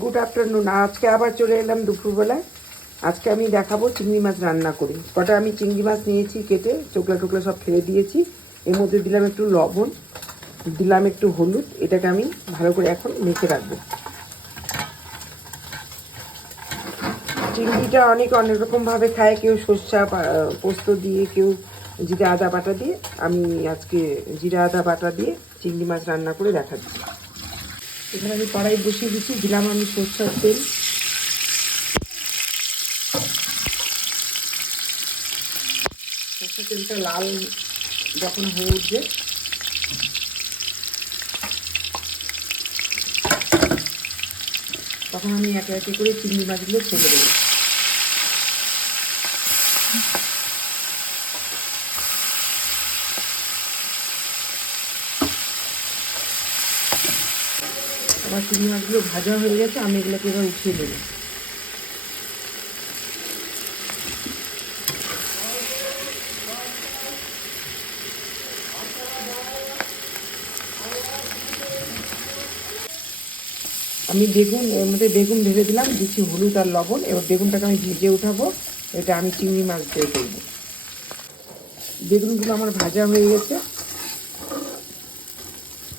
Good afternoon. আজকে আবার চলে এলাম দুপুরবেলায়। আজকে আমি দেখাবো চিংড়ি মাছ রান্না করি। কটা আমি চিংড়ি মাছ নিয়েছি, কেটে চোকলা টোকলা সব ফেলে দিয়েছি। এর মধ্যে দিলাম একটু লবণ, দিলাম একটু হলুদ। এটাকে আমি ভালো করে এখন মেখে রাখবো। চিংড়িটা অনেক রকমভাবে খায়, কেউ সর্ষা পোস্ত দিয়ে, কেউ জিরা আদা বাটা দিয়ে। আমি আজকে জিরা আদা বাটা দিয়ে চিংড়ি মাছ রান্না করে দেখাচ্ছি। এখানে আমি কড়াই বসিয়ে দিচ্ছি, দিলাম আমি সর্ষার তেল। সর্ষার তেলটা লাল যখন হয়ে উঠবে তখন আমি একে একে করে চিংড়ি মাছগুলো ছেড়ে দেবো। আমার চিংড়ি মাছগুলো ভাজা হয়ে গেছে, আমি এগুলোকে এবার উঠিয়ে দেবো। আমি বেগুন, এর মধ্যে বেগুন ভেজে দিলাম, দিচ্ছি হলুদ আর লবণ। এবার বেগুনটাকে আমি ভেজে উঠাবো। এটা আমি চিংড়ি মাছ দিয়ে করবো। বেগুনগুলো আমার ভাজা হয়ে গেছে,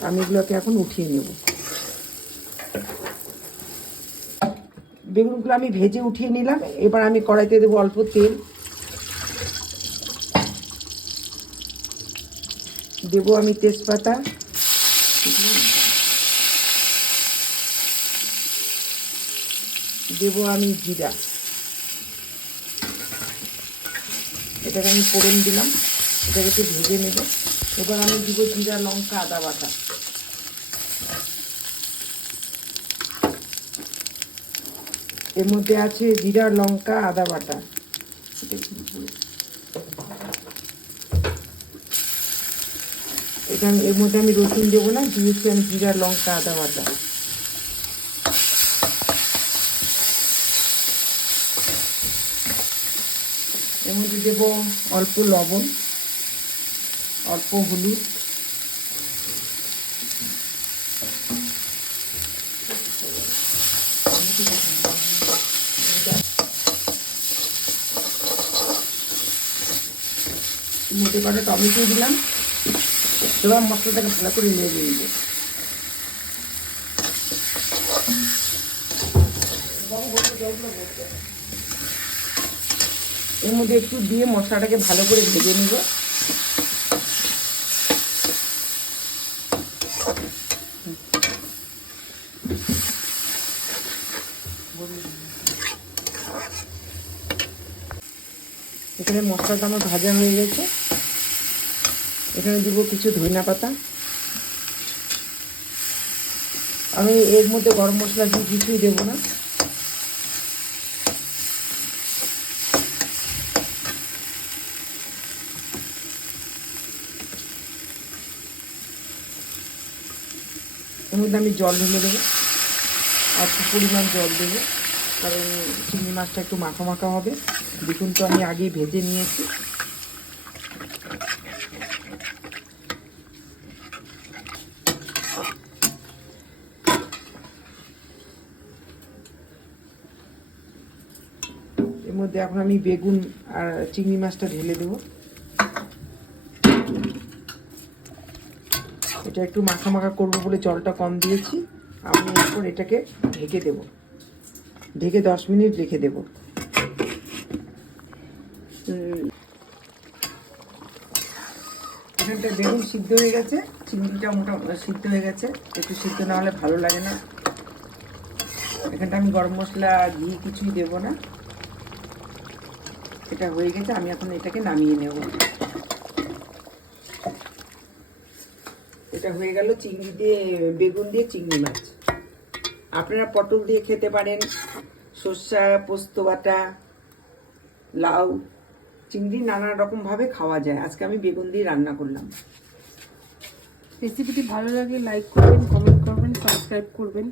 আমি এগুলোকে এখন উঠিয়ে নেব। বেগুনগুলো আমি ভেজে উঠিয়ে নিলাম। এবার আমি কড়াইতে দেবো অল্প তেল, দেবো আমি তেজপাতা, দেবো আমি জিরা। এটাকে আমি ফোড়ন দিলাম, এটাকে একটু ভেজে নেব। এবার আমি দিব জিরা, লঙ্কা, আদা বাটা। এর মধ্যে আছে জিরা, লঙ্কা, আদা বাটা। এটা এর মধ্যে আমি রসুন দেবো না, দিয়েছি আমি জিরা, লঙ্কা, আদা বাটা। এর মধ্যে দেবো অল্প লবণ, অল্প হলুদ, মধ্যে কটা টমেটো দিলাম। এবার মশলাটাকে ভালো করে নেড়ে নেব। এর মধ্যে একটু দিয়ে মশলাটাকে ভালো করে ভেজে নেব। এখানে মশলাটা আমার ভাজা হয়ে গেছে। এখানে দিব কিছু ধনিয়া পাতা। আমি এর মধ্যে গরম মশলা দিয়ে কিছুই দেবো না। এর মধ্যে আমি জল ঢেলে দেবো, আর একটু পরিমাণ জল দেবো, কারণ চিংড়ি মাছটা একটু মাখা মাখা হবে। দেখুন তো আমি আগেই ভেজে নিয়েছি। এর মধ্যে এখন আমি বেগুন আর চিংড়ি মাছটা ঢেলে দেবো। এটা একটু মাখা মাখা করবো বলে জলটা কম দিয়েছি। আমি এরপর এটাকে ঢেকে দেবো, ঢেকে 10 মিনিট রেখে দেবো। এখানটা বেগুন সিদ্ধ হয়ে গেছে, চিংড়িটা মোটামুটি সিদ্ধ হয়ে গেছে। একটু সিদ্ধ না হলে ভালো লাগে না। এখানটা আমি গরম মশলা ঘি কিছুই দেবো না। এটা হয়ে গেছে, আমি এখন এটাকে নামিয়ে নেব। এটা হয়ে গেল চিংড়ি দিয়ে, বেগুন দিয়ে চিংড়ি মাছ। আপনারা পটল দিয়ে খেতে পারেন, সর্ষা পোস্ত বাটা, লাউ, চিংড়ি নানা রকম ভাবে খাওয়া যায়। আজকে আমি বেগুন দিয়ে রান্না করলাম। রেসিপিটি ভালো লাগে লাইক করবেন, কমেন্ট করবেন, সাবস্ক্রাইব করবেন।